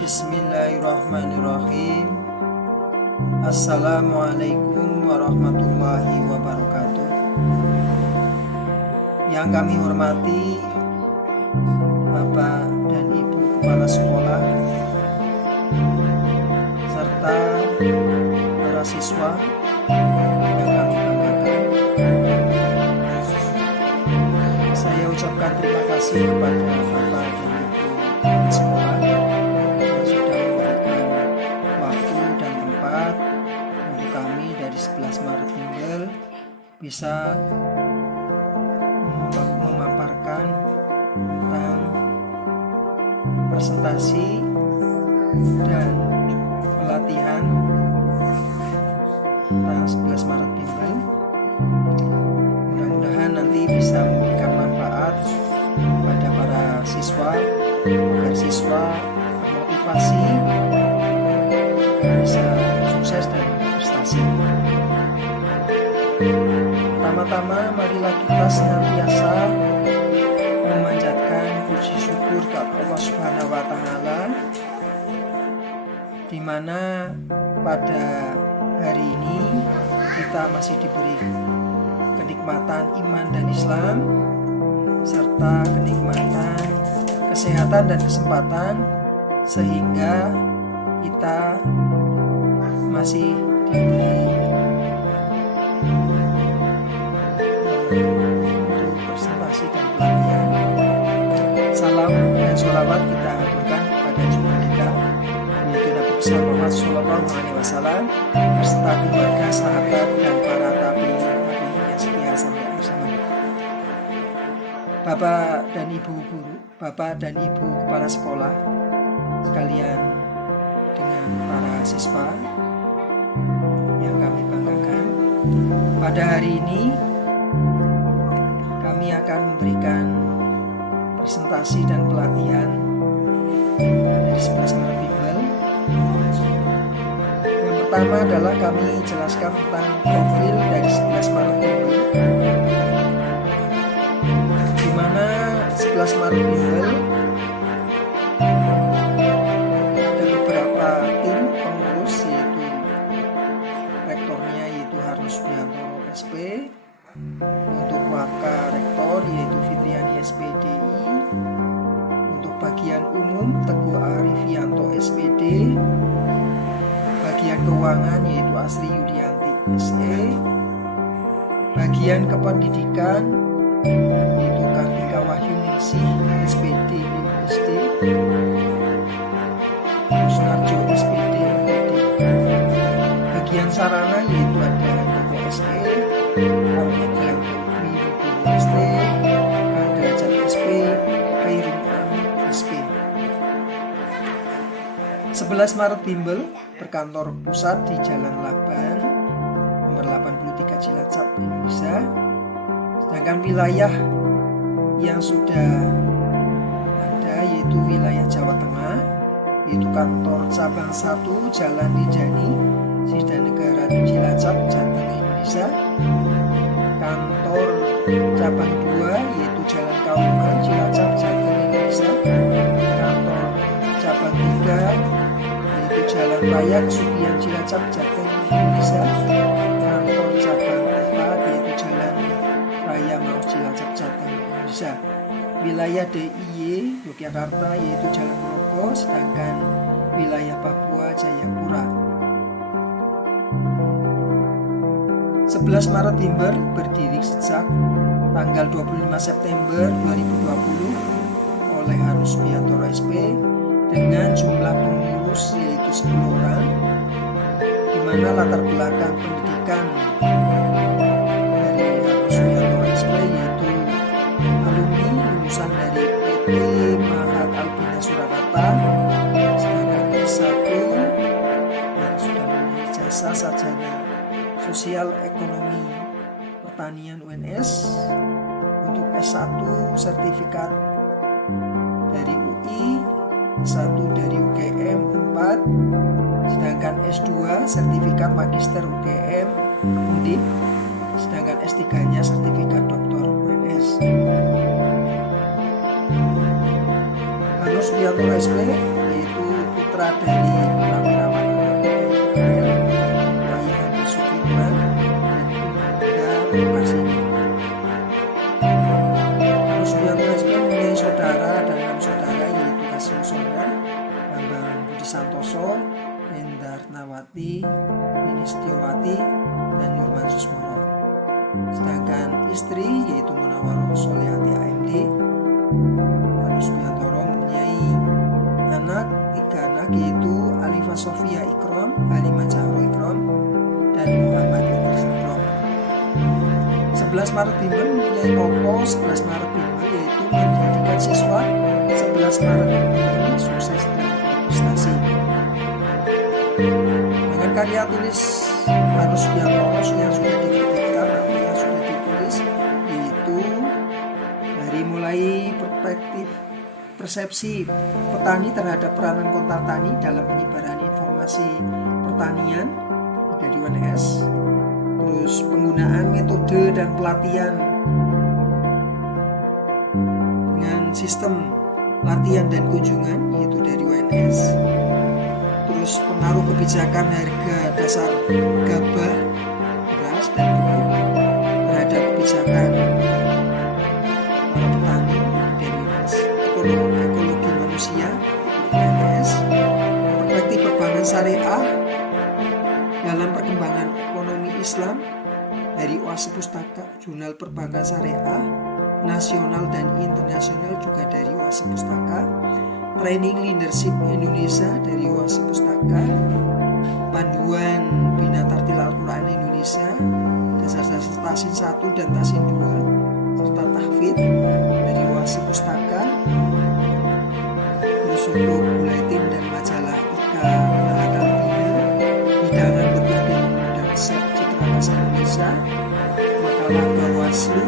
Bismillahirrahmanirrahim. Assalamualaikum warahmatullahi wabarakatuh. Yang kami hormati Bapak dan Ibu Kepala Sekolah serta para siswa yang kami banggakan, saya ucapkan terima kasih kepada Bapak dan Ibu Kepala Sekolah yang sudah memberikan waktu dan tempat untuk kami dari 11 Maret Bimbel bisa memaparkan tentang presentasi dan pelatihan tanggal 11 Maret Bimbel. Mudah-mudahan nanti bisa memberikan manfaat pada para siswa agar siswa termotivasi agar bisa sukses dan berprestasi. Pertama-tama marilah kita senantiasa memanjatkan puji syukur kepada Allah Subhanahu wa taala, di mana pada hari ini kita masih diberi kenikmatan iman dan Islam serta kenikmatan kesehatan dan kesempatan, sehingga kita masih diberi untuk presentasi dan pelatihan. Salam dan sholawat kita aturkan kepada junjungan kita, yaitu Nabi besar Muhammad Sallallahu Alaihi Wasallam beserta keluarga, sahabat dan para tabi'in yang setia sampai akhir zaman. Bapak dan Ibu guru, Bapak dan Ibu kepala sekolah sekalian, dengan para siswa yang kami banggakan, pada hari ini kami akan memberikan presentasi dan pelatihan dari 11 Maret Bimbel. Yang pertama adalah kami jelaskan tentang profil dari 11 Maret Bimbel, di mana 11 Maret Bimbel ada beberapa tim pengurus, yaitu rektornya yaitu Harno Subiantoro SP, untuk wakil rektor yaitu Fitriani SPDI, untuk bagian umum Teguh Arifianto SPD, bagian keuangan yaitu Asri Yudianti SE, bagian kependidikan yaitu Kartika Wahyuningsih SPD MSD, Sunarjo SPD MPD, bagian sarana yaitu ada Toko SE, Armedian Wiwibowo ST, Derajat SP, Khairul Amin SP. 11 Maret Bimbel berkantor pusat di Jalan Laban nomor 83 Cilacap, Indonesia. Sedangkan wilayah yang sudah ada yaitu wilayah Jawa Tengah, yaitu kantor cabang 1 Jalan Rinjani, Sidanegara Cilacap, Jateng, Indonesia. Kantor cabang 2 yaitu Jalan Kauman, Cilacap, Jateng, Indonesia. Kantor cabang 3 yaitu Jalan Raya Kesugihan, Cilacap, Jateng, Indonesia. Kantor cabang 4 yaitu Jalan Raya Maus, Cilacap, Jateng, Indonesia. Wilayah DIY Yogyakarta yaitu Jalan Rogo, sedangkan wilayah Papua Jayapura. 11 Maret Bimbel berdiri sejak tanggal 25 September 2020 oleh Harno Subiantoro SP dengan jumlah pengurus yaitu 10 orang, di mana latar belakang pendidikan dari Harno Subiantoro SP yaitu alumni lulusan dari PT Mahat Albina Surakarta, sedangkan S1 yang sudah memiliki jasa sarjana Sosial Ekonomi Pertanian UNS, untuk S1 sertifikat dari UI, S1 dari UGM 4, sedangkan S2 sertifikat Magister UGM Undip, sedangkan S3-nya sertifikat Doktor UNS. Harno Subiantoro SP yaitu putra putra dari Purnawirawan Wahyudi Sudirman dan Bunda Lokasini. Terus Bianto juga mempunyai saudara dan 6 saudara, yaitu Kasih Sonda, Bambang Budi Santoso, Endar Nawati, Nini Setiawati, dan Nurman Susmoro. Sedangkan istri yaitu Munawwaroh Sholiati AMD. Lalu Subiantoro mempunyai anak, 3 anak, yaitu Alifah Sofia Ikrom, Halimah Cahro Ikrom, dan Muhammad Idris Ikrom. 11 Maret Bimbel mempunyai motto 11 Maret Bimbel, yaitu menjadikan siswa 11 Maret Bimbel sukses dan berprestasi. Dengan karya tulis Agus Subiantoro yang sudah diterbitkan atau yang sudah ditulis, yaitu dari mulai perspektif persepsi petani terhadap peranan kontak tani dalam penyebaran informasi pertanian dari UNS, terus penggunaan metode dan pelatihan dengan sistem latihan dan kunjungan yaitu dari UNS, terus pengaruh kebijakan harga dasar gabah, beras, dan pupuk terhadap kebijakan para petani dari UNS, ekologi manusia UNS, perspektif perbankan syariah dalam perkembangan ekonomi Islam dari Oase Pustaka, jurnal perbankan syariah nasional dan internasional juga dari Oase Pustaka, training leadership Indonesia dari Oase Pustaka, panduan Bina Tartil Al-Quran Indonesia, dasar-dasar Tasin 1 dan Tasin 2 serta tahfidz dari Oase Pustaka, terus untuk buletin dan majalah Ika Lahakal Bina, hidangan berbagai dan set citra bahasa Indonesia, makalah Bawaslu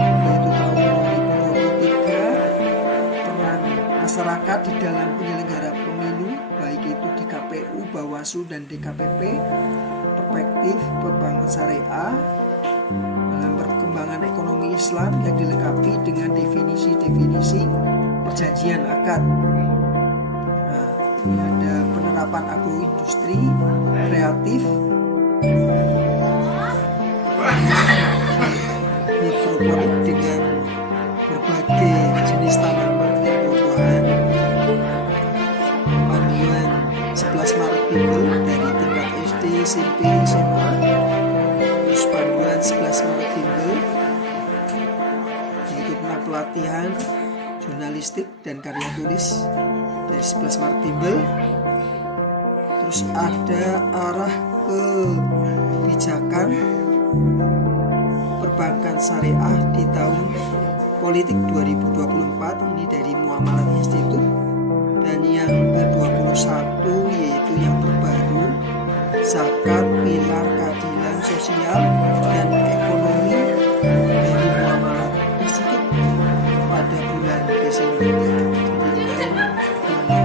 yaitu tahun 2023, peran masyarakat di dalam penyelenggara pemilu baik itu di KPU, Bawaslu, dan DKPP, perspektif perbankan syariah dalam perkembangan ekonomi Islam yang dilengkapi dengan definisi-definisi perjanjian akad. Nah, ini ada penerapan agroindustri kreatif, hidroponik dengan berbagai jenis tanaman dan buah-buahan, panduan 11 Maret Bimbel dari tingkat SD, SMP, SMA, terus panduan 11 Maret Bimbel yaitu tentang pelatihan jurnalistik dan karya tulis dari 11 Maret Bimbel. Terus ada arah kebijakan perbankan syariah di tahun politik 2024, ini dari Muamalat Institute. Dan yang ke-21 yaitu yang terbaru, zakat, pilar keadilan sosial dan ekonomi dari Muamalat Institute pada bulan Desember. Jadi bulan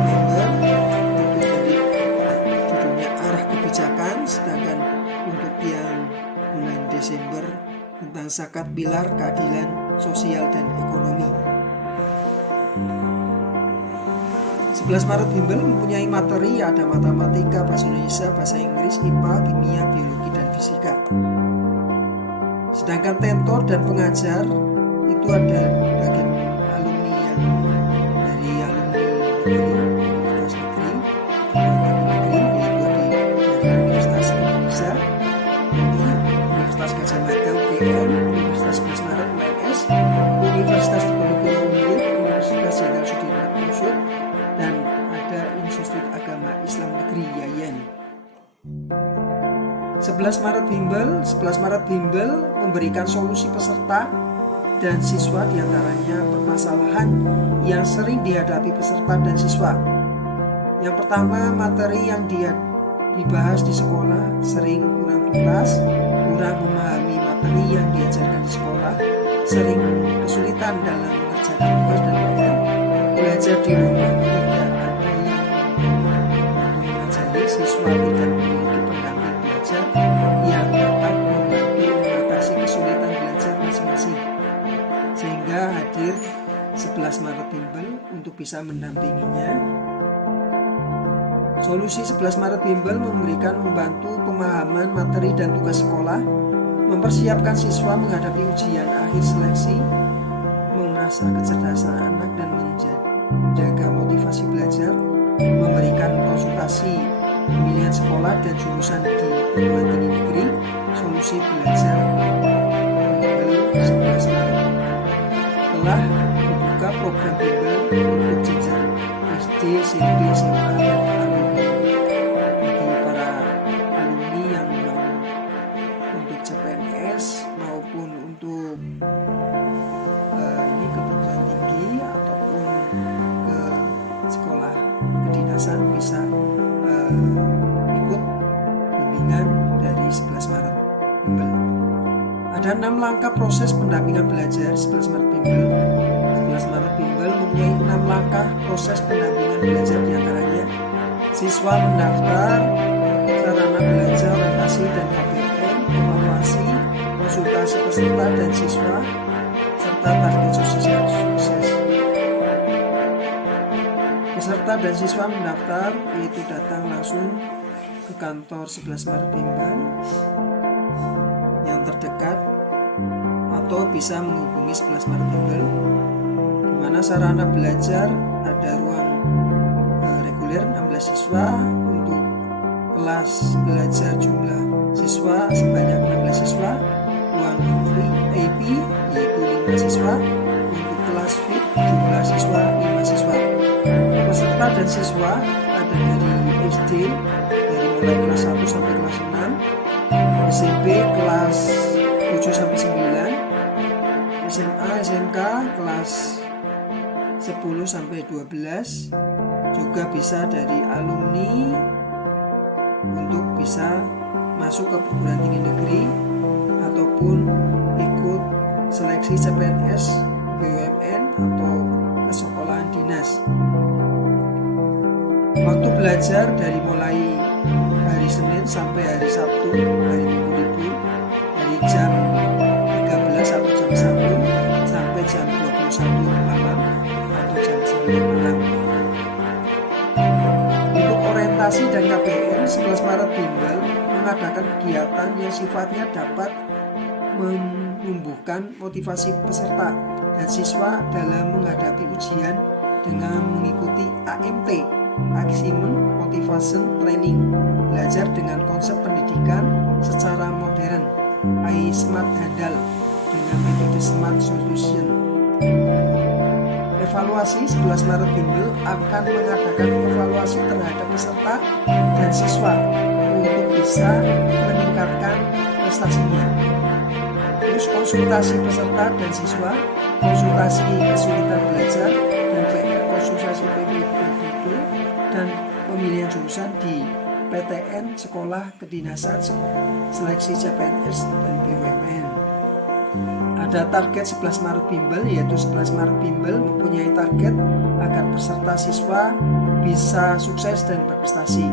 November itu dari judulnya arah kebijakan, sedangkan untuk yang bulan Desember tentang zakat, pilar keadilan sosial dan ekonomi. 11 Maret Bimbel mempunyai materi, ada matematika, bahasa Indonesia, bahasa Inggris, IPA, kimia, biologi, dan fisika. Sedangkan tentor dan pengajar itu ada bagian alumni yang dari alumni Universitas Negeri, yaitu dari Universitas Indonesia, Universitas Gadjah Mada UGM, Universitas 11 Maret UNS, Universitas Diponegoro Unggul, Universitas Jenderal Sudirman Unsur, dan ada Institut Agama Islam Negeri Yayan. 11 Maret Bimbel memberikan solusi peserta dan siswa, diantaranya permasalahan yang sering dihadapi peserta dan siswa. Yang pertama, materi yang dibahas di sekolah sering kurang tuntas, kurang memahami materi yang diajarkan di sekolah, sering kesulitan dalam mengerjakan tugas dan PR, belajar di rumah tidak ada yang membantu mengajari, siswa tidak memiliki pendamping belajar yang dapat membantu mengatasi kesulitan belajar masing-masing, sehingga hadir 11 Maret Bimbel untuk bisa mendampinginya. Solusi 11 Maret Bimbel memberikan membantu pemahaman materi dan tugas sekolah, mempersiapkan siswa menghadapi ujian akhir seleksi, mengasah kecerdasan anak dan menjaga motivasi belajar, memberikan konsultasi pemilihan sekolah dan jurusan di perguruan tinggi negeri. Solusi belajar Bimbel 11 Maret telah membuka program Bimbel untuk jenjang SD, SMP, SMA, dan alumni. Bagi para alumni yang mau untuk CPNS maupun untuk ini ke perguruan tinggi ataupun ke sekolah kedinasan bisa ikut bimbingan dari 11 Maret Bimbel. Ada 6 langkah proses pendampingan belajar 11 Maret Bimbel. 11 Maret Bimbel mempunyai 6 langkah proses pendampingan belajar, diantaranya siswa mendaftar, sarana belajar, orientasi dan KBM, evaluasi, konsultasi peserta dan siswa, serta target sukses. Peserta dan siswa mendaftar yaitu datang langsung ke kantor 11 Maret Bimbel yang terdekat atau bisa menghubungi 11 Maret Bimbel, di mana sarana belajar ada ruang reguler 16 siswa, untuk kelas belajar jumlah siswa sebanyak 16 siswa, ruang VIP yaitu 5 siswa, untuk kelas VIP jumlah siswa 5 siswa. Peserta dan siswa ada dari SD dari mulai kelas 1 sampai kelas 6, SMP kelas 7 sampai 9, SMA, SMK kelas 10 sampai 12, juga bisa dari alumni untuk bisa masuk ke perguruan tinggi negeri ataupun ikut seleksi CPNS, BUMN atau ke sekolahan dinas. Waktu belajar dari mulai hari Senin sampai hari Sabtu, hari Minggu libur, dari jam 13 atau jam 1 sampai jam 21 malam atau jam 9 malam. Untuk orientasi dan KBM, 11 Maret Bimbel mengadakan kegiatan yang sifatnya dapat menumbuhkan motivasi peserta dan siswa dalam menghadapi ujian dengan mengikuti AMT, Maximum Motivation Training, belajar dengan konsep pendidikan secara modern, smart handal dengan metode smart solution. Evaluasi 11 Maret Bimbel akan mengadakan evaluasi terhadap peserta dan siswa untuk bisa meningkatkan prestasinya. Terus konsultasi peserta dan siswa, konsultasi kesulitan belajar dan PR, konsultasi PPDB dan pemilihan jurusan di PTN, sekolah kedinasan, seleksi CPNS dan BUMN. Ada target 11 Maret Bimbel, yaitu 11 Maret Bimbel mempunyai target agar peserta siswa bisa sukses dan berprestasi.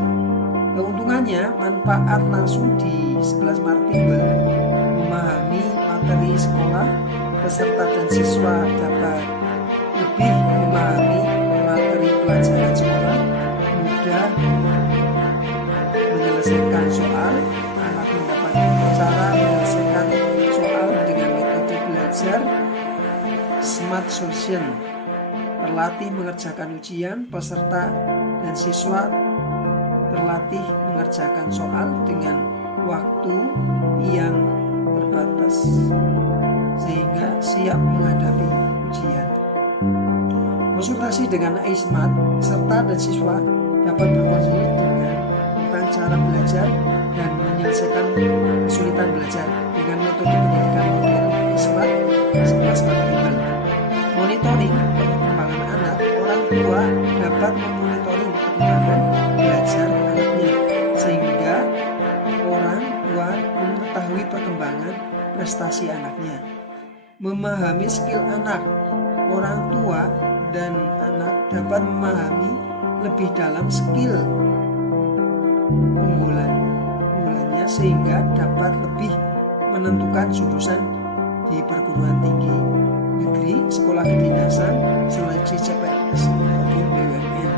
Keuntungannya, manfaat langsung di 11 Maret Bimbel memahami materi sekolah, peserta dan siswa dapat lebih memahami materi pelajaran sekolah, mudah menyelesaikan soal, anak mendapat cara menyelesaikan soal dengan metode belajar smart solution, terlatih mengerjakan ujian, peserta dan siswa terlatih mengerjakan soal dengan waktu yang terbatas sehingga siap menghadapi ujian. Konsultasi dengan iSmart, peserta dan siswa dapat berkonsultasi dengan tentang cara belajar dan menyelesaikan kesulitan belajar dengan metode pendidikan modern iSmart 11 Maret Bimbel. Monitoring perkembangan anak, orang tua dapat memonitoring perkembangan belajar anaknya sehingga orang tua mengetahui perkembangan prestasi anaknya. Memahami skill anak, orang tua dan anak dapat memahami lebih dalam skill unggulannya sehingga dapat lebih menentukan jurusan di perguruan tinggi negeri, sekolah kedinasan, seleksi CPNS maupun BUMN.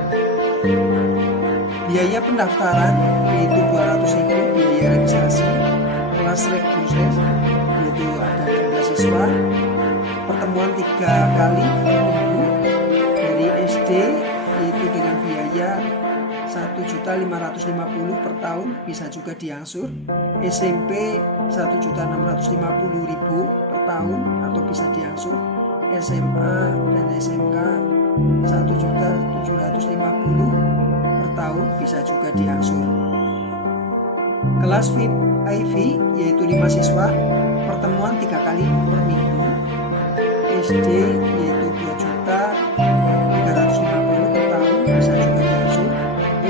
Biaya pendaftaran yaitu 200.000 biaya registrasi. Kelas reguler yaitu ada 16 siswa. Pertemuan 3 kali per minggu. Dari SD yaitu dengan biaya 1.550.000 per tahun, bisa juga diangsur. SMP 1.650.000 per tahun atau bisa diangsur. SMA dan SMK 1.750.000 per tahun, bisa juga diangsur. Kelas VIP yaitu 5 siswa, pertemuan 3 kali per minggu. SD yaitu 2.350.000 per tahun, bisa juga diangsur.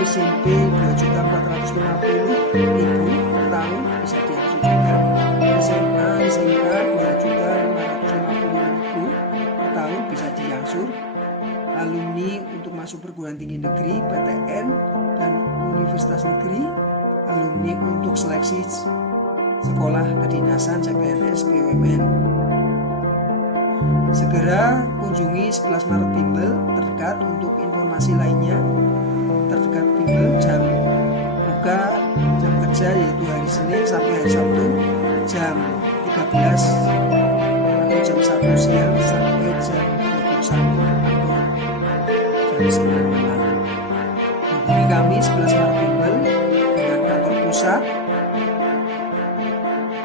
SMP 2.450.000 per tahun, bisa diangsur juga. SMA SMK 2.550.000 per tahun, bisa diangsur. Alumni untuk masuk perguruan tinggi negeri, PTN dan universitas negeri. Alumni untuk seleksi sekolah kedinasan, CPNS, BUMN. Segera kunjungi 11 Maret Bimbel terdekat untuk informasi lainnya. Terdekat Bimbel jam buka, jam kerja yaitu hari Senin sampai hari Sabtu jam 13 atau jam 1 siang sampai jam 21 atau jam 9 malam. Hubungi kami 11 Maret Bimbel dengan kantor pusat.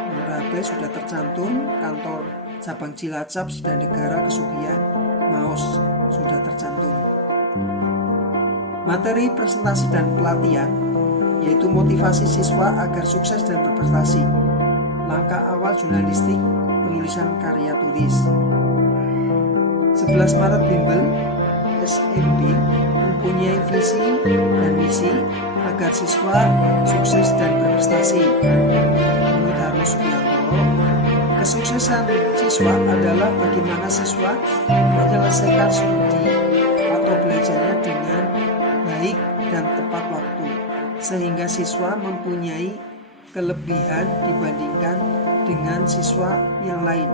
Nomor HP sudah tercantum. Kantor cabang Cilacap, Sidanegara, Kesugihan, Maos sudah tercantum. Materi presentasi dan pelatihan yaitu motivasi siswa agar sukses dan berprestasi. Langkah awal jurnalistik, penulisan karya tulis. 11 Maret Bimbel SMP mempunyai visi dan misi agar siswa sukses dan berprestasi. Menurut Harmus Subianto, kesuksesan siswa adalah bagaimana siswa menyelesaikan studi atau belajarnya dengan baik dan tepat waktu, sehingga siswa mempunyai kelebihan dibandingkan dengan siswa yang lain.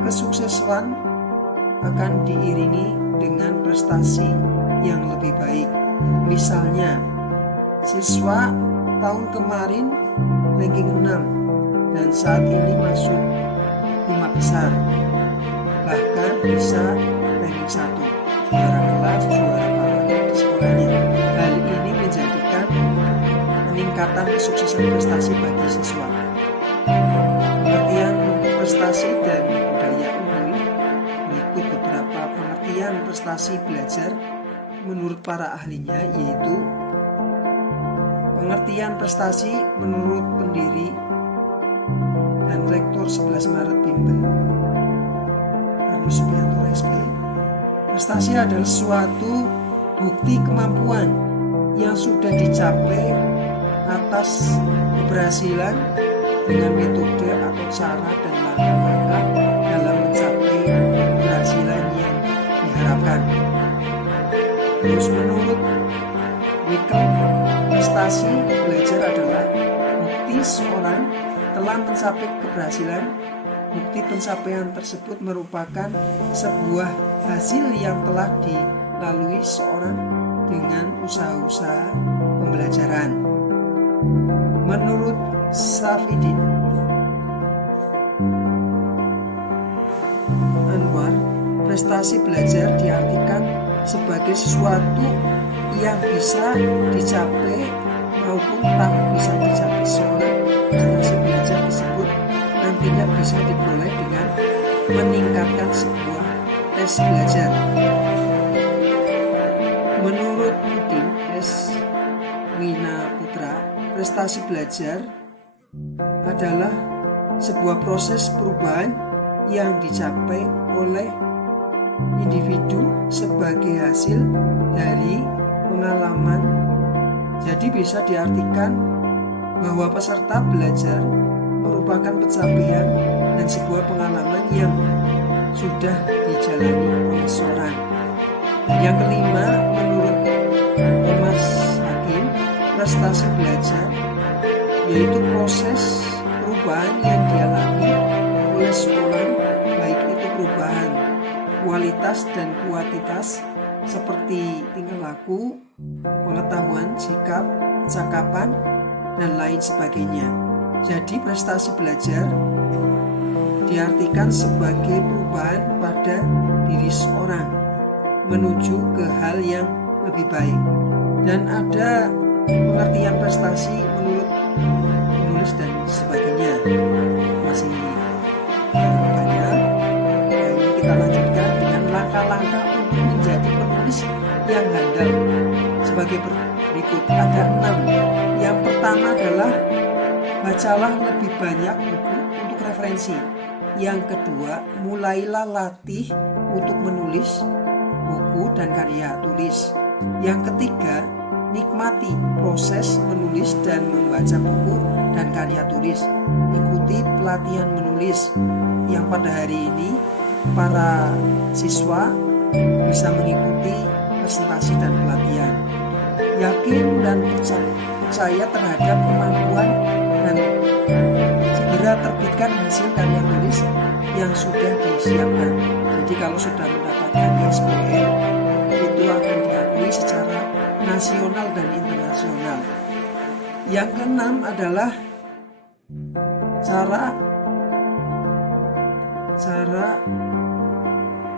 Kesuksesan akan diiringi dengan prestasi yang lebih baik. Misalnya, siswa tahun kemarin ranking 6 dan saat ini masuk 5 besar, bahkan bisa ranking 1, juara kelas, juara paralel di sekolahnya. Hal ini menjadikan peningkatan kesuksesan prestasi bagi siswa. Pengertian prestasi dan budaya unggul. Berikut beberapa pengertian prestasi belajar menurut para ahlinya, yaitu pengertian prestasi menurut pendiri dan Rektor 11 Maret Bimbel, Harmus Subianto SP. Prestasi adalah suatu bukti kemampuan yang sudah dicapai atas keberhasilan dengan metode atau cara dan langkah-langkah dalam mencapai keberhasilan yang diharapkan. Terus menurut Wickel, prestasi belajar adalah bukti seorang telah mencapai keberhasilan. Bukti pencapaian tersebut merupakan sebuah hasil yang telah dilalui seorang dengan usaha-usaha pembelajaran. Menurut Safidin Anwar, prestasi belajar diartikan sebagai sesuatu yang bisa dicapai maupun tak bisa dicapai seorang. Prestasi belajar tersebut nantinya bisa diperoleh dengan meningkatkan sebuah tes belajar. Menurut Udin S. Wina Putra, prestasi belajar adalah sebuah proses perubahan yang dicapai oleh individu sebagai hasil dari pengalaman. Jadi bisa diartikan bahwa peserta belajar merupakan pencapaian dan sebuah pengalaman yang sudah dijalani oleh seorang. Dan yang kelima, menurut Thomas Hakim, prestasi belajar yaitu proses perubahan yang dialami oleh seorang, baik itu perubahan kualitas dan kuantitas seperti tingkah laku, pengetahuan, sikap, kecakapan, dan lain sebagainya. Jadi prestasi belajar diartikan sebagai perubahan pada diri seorang menuju ke hal yang lebih baik. Dan ada pengertian prestasi menurut penulis dan sebagainya. Masih banyak. Nah, ini kita lanjutkan dengan langkah-langkah untuk menjadi penulis yang handal sebagai berikut. Ada 6. Yang pertama adalah bacalah lebih banyak buku untuk referensi. Yang kedua, mulailah latih untuk menulis buku dan karya tulis. Yang ketiga, nikmati proses menulis dan membaca buku dan karya tulis. Ikuti pelatihan menulis yang pada hari ini para siswa bisa mengikuti presentasi dan pelatihan. Yakin dan percaya terhadap kemampuan dan segera terbitkan hasil karya tulis yang sudah disiapkan. Jadi kalau sudah mendapatkan ISBN, itu akan diakui secara nasional dan internasional. Yang keenam adalah cara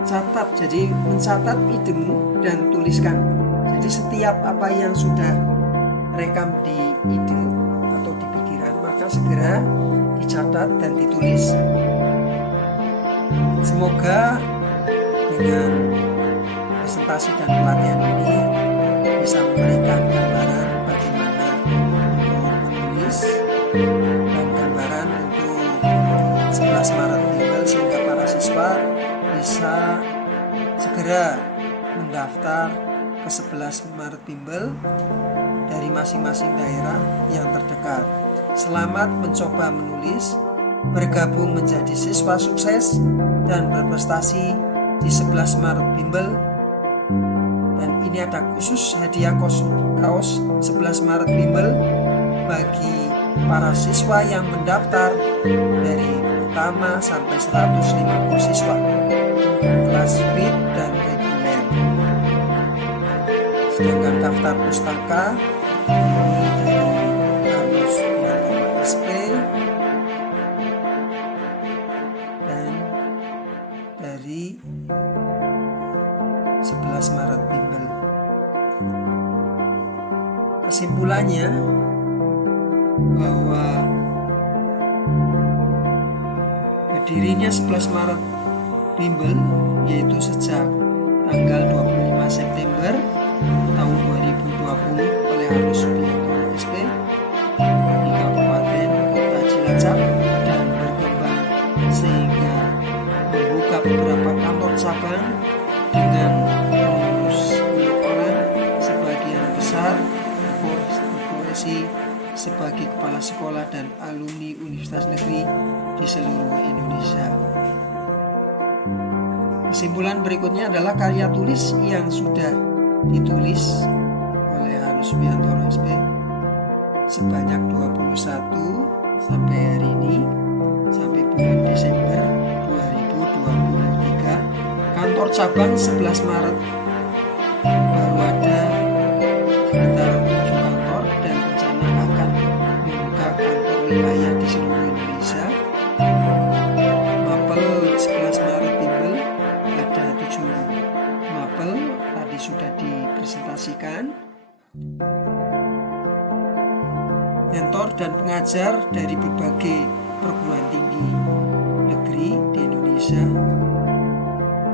catat. Jadi mencatat idemu dan tuliskan. Jadi setiap apa yang sudah rekam di ide atau di pikiran, maka segera dicatat dan ditulis. Semoga dengan presentasi dan pelatihan ini bisa memberikan gambaran bagaimana untuk menulis dan gambaran untuk 11 Maret Bimbel, sehingga para siswa bisa segera mendaftar ke 11 Maret Bimbel dari masing-masing daerah yang terdekat. Selamat mencoba menulis, bergabung menjadi siswa sukses dan berprestasi di 11 Maret Bimbel. Dan ini ada khusus hadiah kaos 11 Maret Bimbel bagi para siswa yang mendaftar dari pertama sampai 150 siswa kelas VIP dan reguler. Sedangkan daftar pustaka ini dari Harus Biantoro SP dan dari 11 Maret Bimbel. Kesimpulannya bahwa berdirinya 11 Maret Bimbel yaitu sejak tanggal 25 September tahun 2020 oleh Harus Biantoro SP di Kabupaten Kota Cilacap dan berkembang sehingga membuka beberapa kantor cabang dengan pengurus 10 orang, sebagian besar berprofesi sebagai kepala sekolah dan alumni Universitas Negeri di seluruh Indonesia. Kesimpulan berikutnya adalah karya tulis yang sudah ditulis oleh Harus Biantoro SP sebanyak 21 sampai hari ini, sampai bulan Desember 2023. Kantor cabang 11 Maret baru ada sekitar 7 kantor dan rencana akan membuka kantor wilayah di seluruh Indonesia. Mapel 11 Maret Bimbel ada 7 mapel, tadi sudah dipresentasikan. Mentor dan pengajar dari berbagai perguruan tinggi negeri di Indonesia.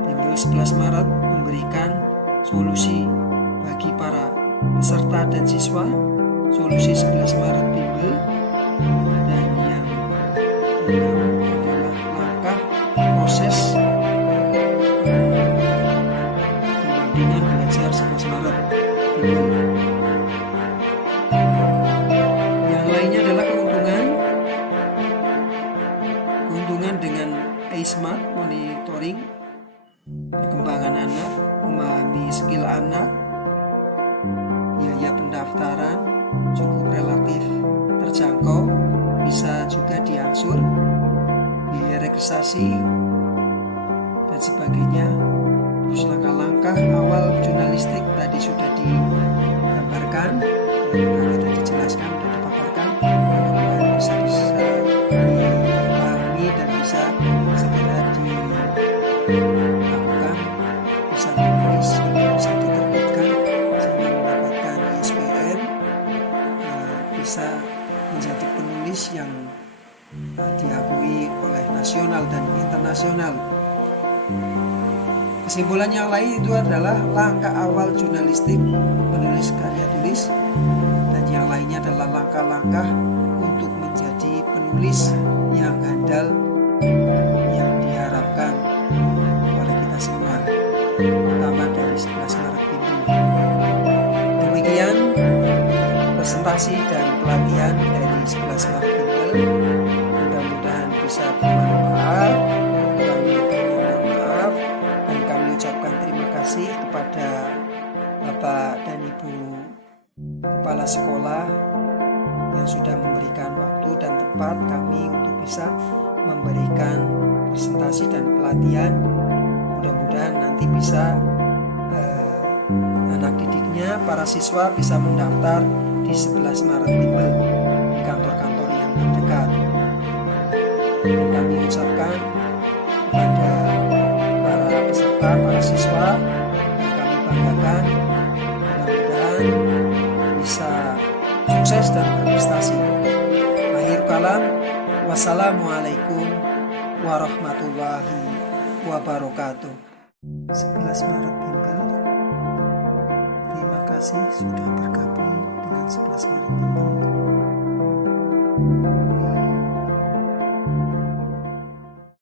Bimbel 11 Maret memberikan solusi bagi para peserta dan siswa. Solusi 11 Maret Bimbel dan yang adalah langkah proses pendampingan belajar 11 Maret Bimbel. Yang lainnya adalah keuntungan dengan iSmart monitoring perkembangan anak, memahami skill anak, biaya pendaftaran cukup relatif terjangkau, bisa juga diangsur, biaya registrasi dan sebagainya. Terus langkah-langkah awal jurnalistik tadi sudah Kesimpulan yang lain itu adalah langkah awal jurnalistik menulis karya tulis, dan yang lainnya adalah langkah-langkah untuk menjadi penulis yang handal yang diharapkan oleh kita semua, pertama dari 11 Maret Bimbel. Demikian presentasi dan pelatihan dari 11 Maret Bimbel. Mudah-mudahan bisa bermanfaat. Ucapkan terima kasih kepada Bapak dan Ibu Kepala Sekolah yang sudah memberikan waktu dan tempat kami untuk bisa memberikan presentasi dan pelatihan. Mudah-mudahan nanti bisa anak didiknya, para siswa bisa mendaftar di 11 Maret Bimbel di kantor-kantor yang terdekat. Dan kami ucapkan kepada para siswa yang kami banggakan, mudah-mudahan bisa sukses dan berprestasi. Akhir kalam, wassalamualaikum warahmatullahi wabarakatuh. 11 Maret Bimbel, terima kasih sudah bergabung dengan 11 Maret Bimbel.